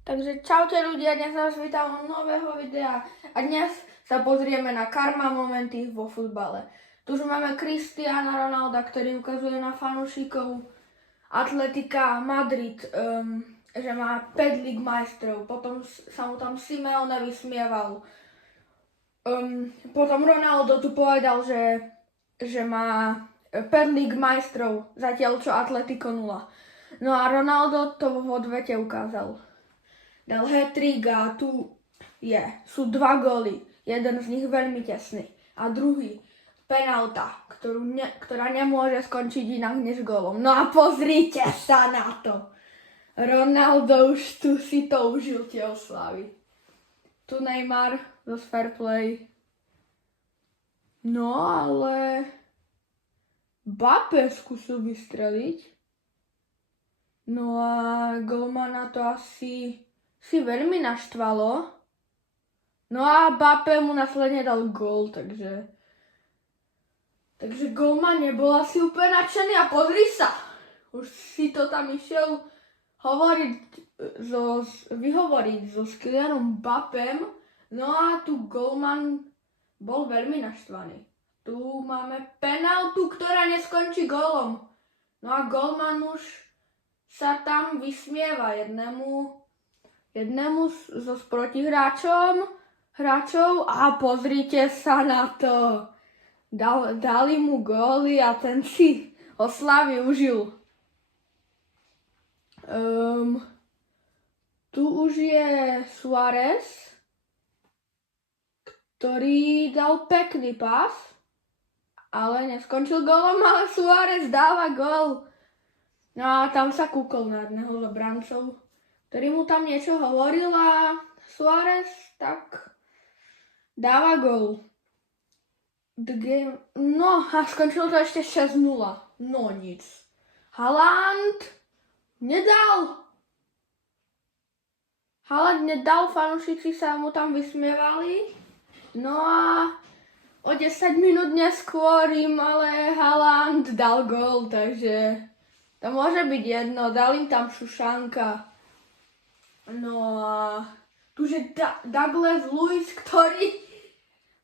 Takže čaute ľudia, dnes vás vítam u nového videa a dnes sa pozrieme na karma momenty vo futbale. Tu už máme Cristiana Ronalda, ktorý ukazuje na fanúšikov Atletika Madrid, že má 5 Líg majstrov, potom sa mu tam Simeone vysmieval. Potom Ronaldo tu povedal, že má 5 Líg majstrov, zatiaľ čo Atletico 0. No a Ronaldo to v odvete ukázal. Dal hat-trick a tu sú 2 góly, jeden z nich veľmi tesný a druhý penálta, ktorá nemôže skončiť inak než gólom. No a pozrite sa na to. Ronaldo už tu si to užil, tie oslavy. Tu Neymar zo Fair Play. No ale Mbappé skúsil vystreliť. No a golmana to asi si veľmi naštvalo. No a Mbappé mu následne dal gól, takže golman nebol asi úplne nadšený a pozri sa. Už si to tam išiel vyhovoriť so Kylianom Mbappém. No a tu golman bol veľmi naštvaný. Tu máme penáltu, ktorá neskončí gólom. No a golman už sa tam vysmieva jednému zo protihráčov a pozrite sa na to. Dali mu góly a ten si oslavy užil. Tu už je Suárez, ktorý dal pekný pás, ale neskončil gólom, ale Suárez dáva gól. No a tam sa kúkol na jedného z obrancov, ktorý mu tam niečo hovoril a Suárez tak dáva gól. No a skončilo to ešte 6-0. No nic. Haaland nedal, fanúšici sa mu tam vysmievali. No a o 10 minút neskôr ale Haaland dal gól, takže to môže byť jedno, dal im tam Šušanka. No a tu je Douglas Luiz, ktorý,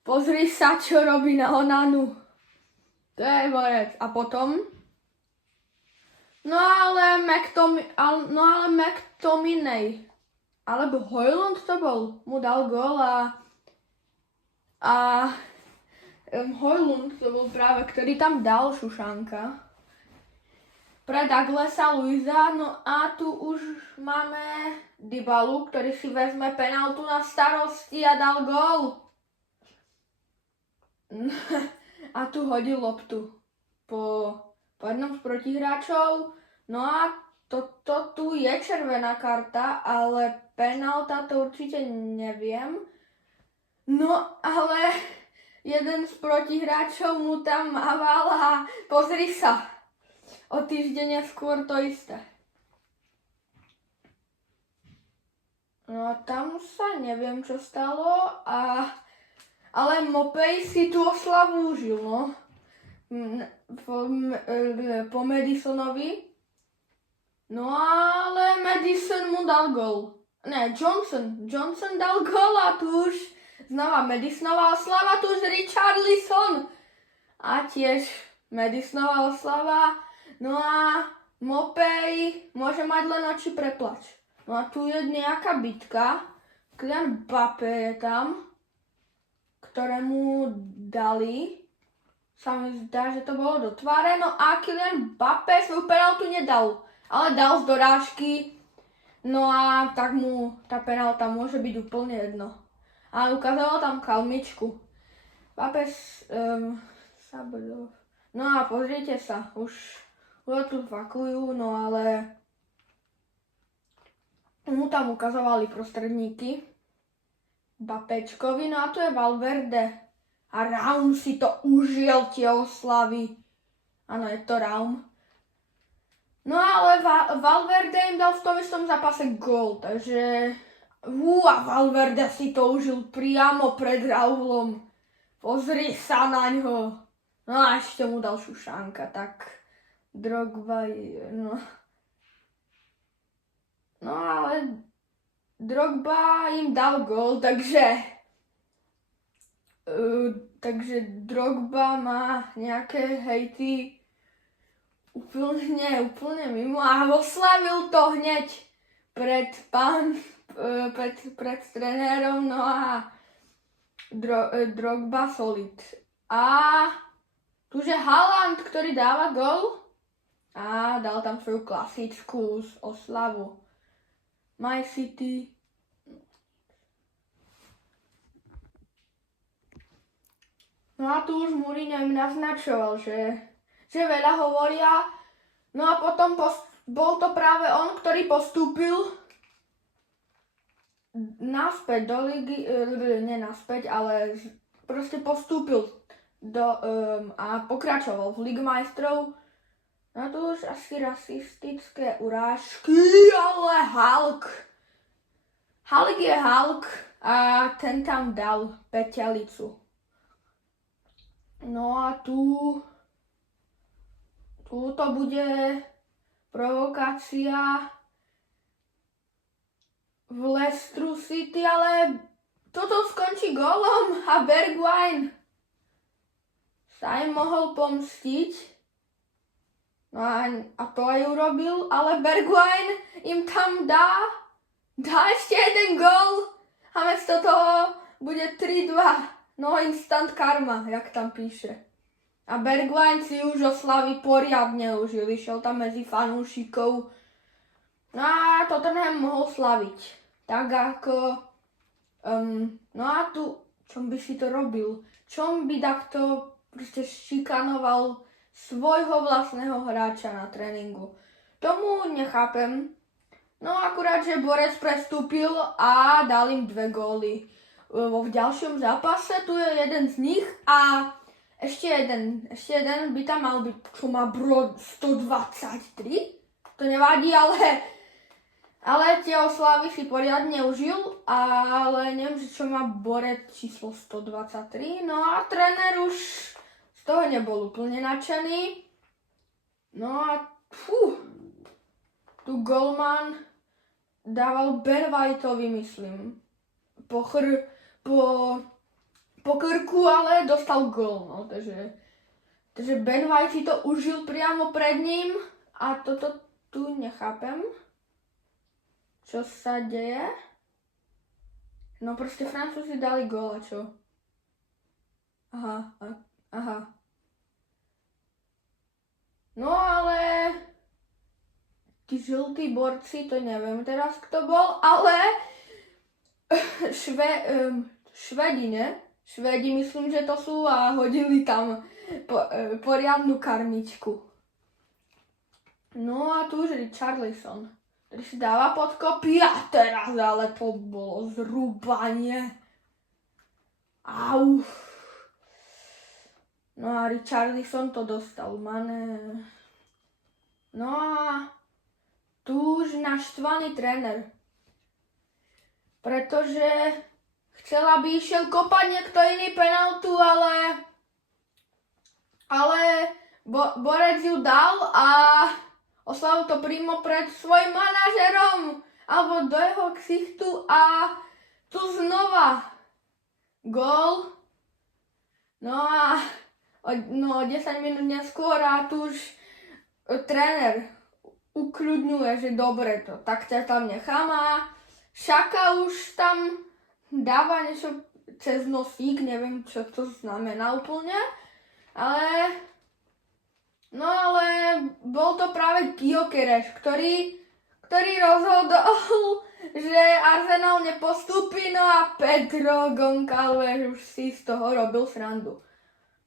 pozri sa, čo robí na Onanu. To je borec. A potom? No ale McTominay, alebo Højlund to bol, mu dal gól a Højlund to bol práve, ktorý tam dal Šušanka pre Douglasa Luiza. No a tu už máme Dybalu, ktorý si vezme penáltu na starosti a dal gól. A tu hodil loptu po jednom z protihráčov. No a toto tu je červená karta, ale penálta to určite neviem. No ale jeden z protihráčov mu tam mával a pozri sa, o týždeň skôr to isté. No a tam sa neviem, čo stalo, ale Mopej si tú oslavu užil, no. Po Madisonovi. No ale Madison mu dal gól. Ne, Johnson dal gól a tu už znova Madisonová oslava, tu už Richarlison. A tiež Madisonová oslava. No a Mopej môže mať len oči preplač. No a tu je nejaká bitka. Kylian Mbappé je tam, ktorému dali. Sa mi zdá, že to bolo do tváre. No a Kylian Mbappé svoju penáltu nedal, ale dal z dorážky. No a tak mu tá penálta môže byť úplne jedno. A ukázalo tam kalmičku. Mbappé No a pozrite sa, už tu fakujú, no ale mu tam ukazovali prostredníky Mbappéčkovi. No a tu je Valverde. A Raum si to užil, tie oslavy. Áno, je to Raum. No ale Valverde im dal v tom istom zápase gól, takže a Valverde si to užil priamo pred Raulom. Pozri sa na ňo. No a ešte mu dal Šušanka, tak Drogba, no ale Drogba im dal gól, takže Drogba má nejaké hejty úplne mimo a oslavil to hneď pred trenérom, no a Drogba solid. A tuže Haaland, ktorý dáva gól a dal tam svoju klasickú oslavu. My City. No a tu už Mourinho im naznačoval, že veľa hovoria. No a potom bol to práve on, ktorý postúpil naspäť do ligy, nie naspäť, ale proste postúpil a pokračoval v Ligue majstrov. No tu už asi rasistické urážky, ale Hulk je Hulk a ten tam dal petelicu. No a tu to bude provokácia v Leicester City, ale toto skončí gólom a Bergwijn sa im mohol pomstiť. No a to aj urobil, ale Bergwijn im tam dá ešte jeden gól a miesto toho bude 3-2. No instant karma, jak tam píše. A Bergwijn si už oslaví poriadne užil, išiel tam medzi fanúšikov. No a Tottenham mohol slaviť. Tak ako... no a tu, čom by si to robil? Čom by takto proste šikanoval svojho vlastného hráča na tréningu? Tomu nechápem. No akurát, že Borec prestúpil a dal im 2 góly. Vo ďalšom zápase tu je jeden z nich a ešte jeden by tam mal byť, čo má 123. To nevadí, ale tie oslavy si poriadne užil, ale neviem, čo má Borec číslo 123. No a tréner už z toho nebol úplne nadšený. No a tu golman dával Ben Whiteovi, myslím, po krku, ale dostal gól, no, takže Ben White si to užil priamo pred ním a toto tu nechápem, čo sa deje. No proste Francúzi dali gól a čo? Aha. No ale tí žltí borci, to neviem teraz kto bol, ale Švédi myslím, že to sú a hodili tam poriadnu karmičku. No a tu už Richarlison, ktorý si dáva podkopy a teraz ale to bolo zrúbanie. Au. No a Richarlison to dostal, Mané. No a tu už naštvaný tréner. Pretože chcel, aby išiel kopať niekto iný penaltu, ale Borec ju dal a oslavil to prímo pred svojim manažerom alebo do jeho ksichtu a tu znova gól. No a 10 minút neskôr a tu už tréner ukľudňuje, že dobre, to tak ťa tam nechám a Šaka už tam dáva niečo cez nosík, neviem čo to znamená úplne, ale bol to práve Gyökeres, ktorý rozhodol, že Arsenal nepostúpi, no a Pedro Goncalves už si z toho robil srandu.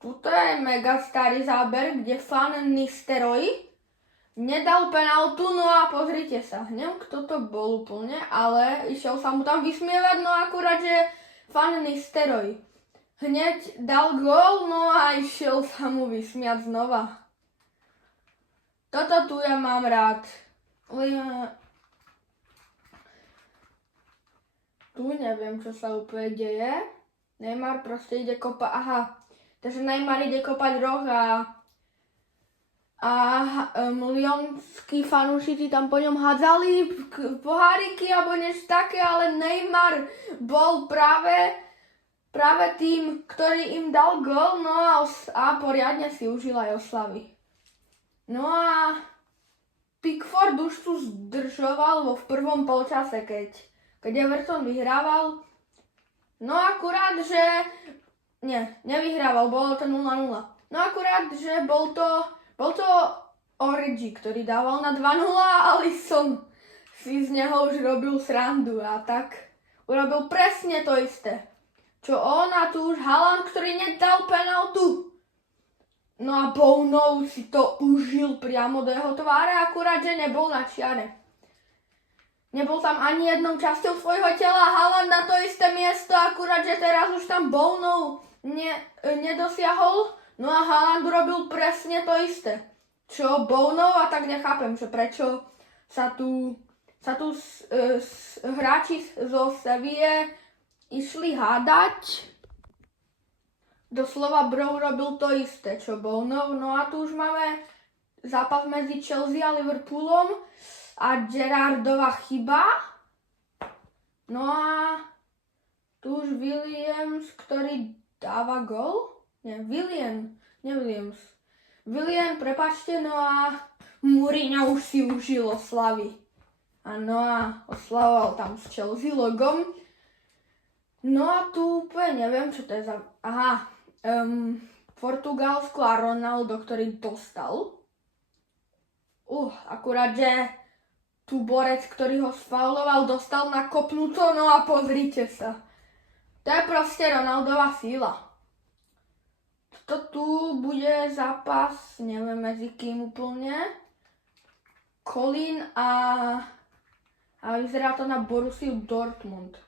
Tuto je mega starý záber, kde Van Nistelrooy nedal penaltu, no a pozrite sa, neviem kto to bol úplne, ale išiel sa mu tam vysmievať, no akurát, že Van Nistelrooy hneď dal gól, no a išiel sa mu vysmiať znova. Toto tu ja mám rád. Tu neviem, čo sa úplne deje. Neymar proste ide kopať, takže Neymar ide kopať roh a a lyonskí fanúšici tam po ňom hádzali poháriky alebo niečo také, ale Neymar bol práve tým, ktorý im dal gól, no a poriadne si užil aj oslavy. No a Pickford už tu zdržoval v prvom polčase, keď Everton vyhrával. No akurát, že nevyhrával, bolo to 0-0. No akurát, že bol to Origi, ktorý dával na 2-0 a Alisson si z neho už robil srandu a tak urobil presne to isté. Čo on a tu už Haaland, ktorý nedal penaltu. No a Bono si to užil priamo do jeho tváre, akurát, že nebol na čiare. Nebol tam ani jednou časťou svojho tela, Haaland na to isté miesto, akurát, že teraz už tam Bono nedosiahol. No a Haaland urobil presne to isté, čo Bono, a tak nechápem, že prečo sa tu hráči zo Seville išli hádať. Doslova Bro robil to isté, čo Bono. No a tu už máme zápas medzi Chelsea a Liverpoolom a Gerrardova chyba. No a tu už Williams, ktorý dáva gól. William, prepáčte, no a Mourinho už si užil oslavy. No a oslavoval tam s Chelsea logom. No a tu úplne neviem, čo to je za... Portugalsko a Ronaldo, ktorý dostal. Akurát, že tu borec, ktorý ho sfauloval, dostal na kopnuto, no a pozrite sa. To je proste Ronaldova síla. Tu bude zápas, neviem medzi kým úplne. Colin a vyzerá to na Borussiu Dortmund.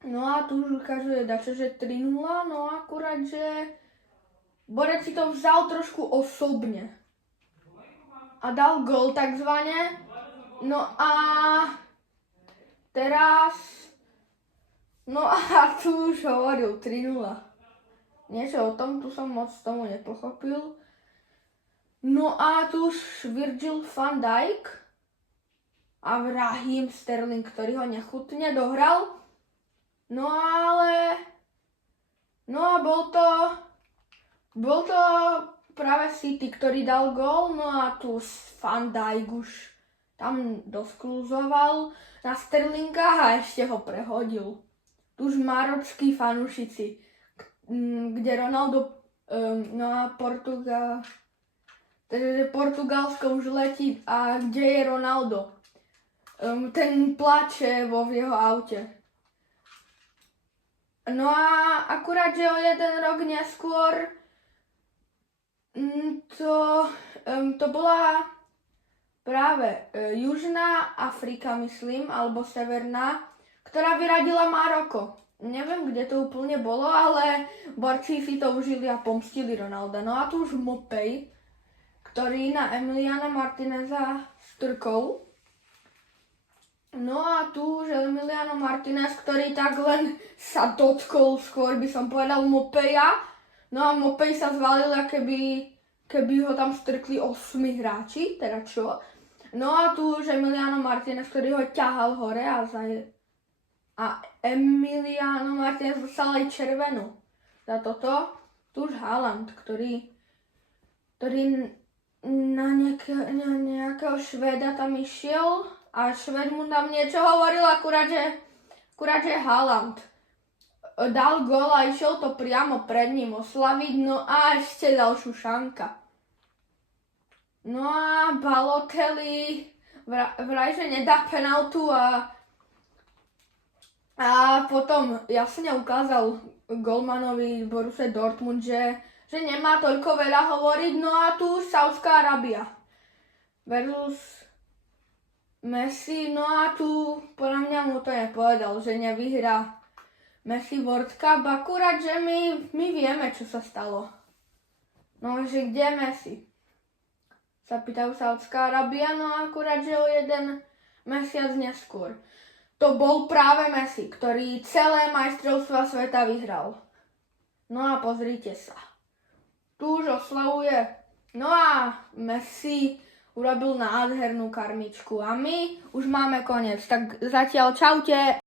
No a tu už ukazuje dačo, že 3-0, no akurát, že borec si to vzal trošku osobne. A dal gól takzvané. No a teraz... No a tu už hovoril 3-0. Niečo o tom, tu som moc tomu nepochopil. No a tu už Virgil van Dijk a Raheem Sterling, ktorý ho nechutne dohral. No a bol to práve City, ktorý dal gól, no a tu Van Dijk už tam doskluzoval na Sterlinga a ešte ho prehodil. Tu už marockí fanúšici, kde Ronaldo, no a Portugalsko už letí a kde je Ronaldo? Ten plače vo jeho aute. No a akurát, že o jeden rok neskôr to bola práve Južná Afrika, myslím, alebo Severná, ktorá vyradila Maroko. Neviem, kde to úplne bolo, ale borci si to užili a pomstili Ronalda. No a tu už Mopej, ktorý na Emiliana Martineza strkol. No a tu už Emiliano Martinez, ktorý tak len sa dotkol, skôr by som povedal Mopeja. No a Mopej sa zvalil, keby ho tam strkli 8 hráči, teda čo. No a tu už Emiliano Martinez, ktorý ho ťahal hore a Emiliano Martinez dostal aj červenú za toto. Tu už Haaland, ktorý na nejakého Švéda tam išiel a Švéd mu tam niečo hovoril, akurát, že Haaland dal gól a išiel to priamo pred ním oslaviť, no a ešte dal šušanka. No a Balotelli vraj, že nedá penaltu a potom jasne ukázal golmanovi Borussia Dortmund, že nemá toľko veľa hovoriť. No a tu Saudská Arábia versus Messi. No a tu podľa mňa mu to nepovedal, že nevyhrá Messi World Cup. Akurát, že my vieme, čo sa stalo. No, že kde je Messi? Sa pýtajú Saudská Arábia, no akurát, že o jeden mesiac neskôr. To bol práve Messi, ktorý celé majstrovstvá sveta vyhral. No a pozrite sa. Tu už oslavuje No a Messi urobil nádhernú karmičku a my už máme koniec. Tak zatiaľ čaute.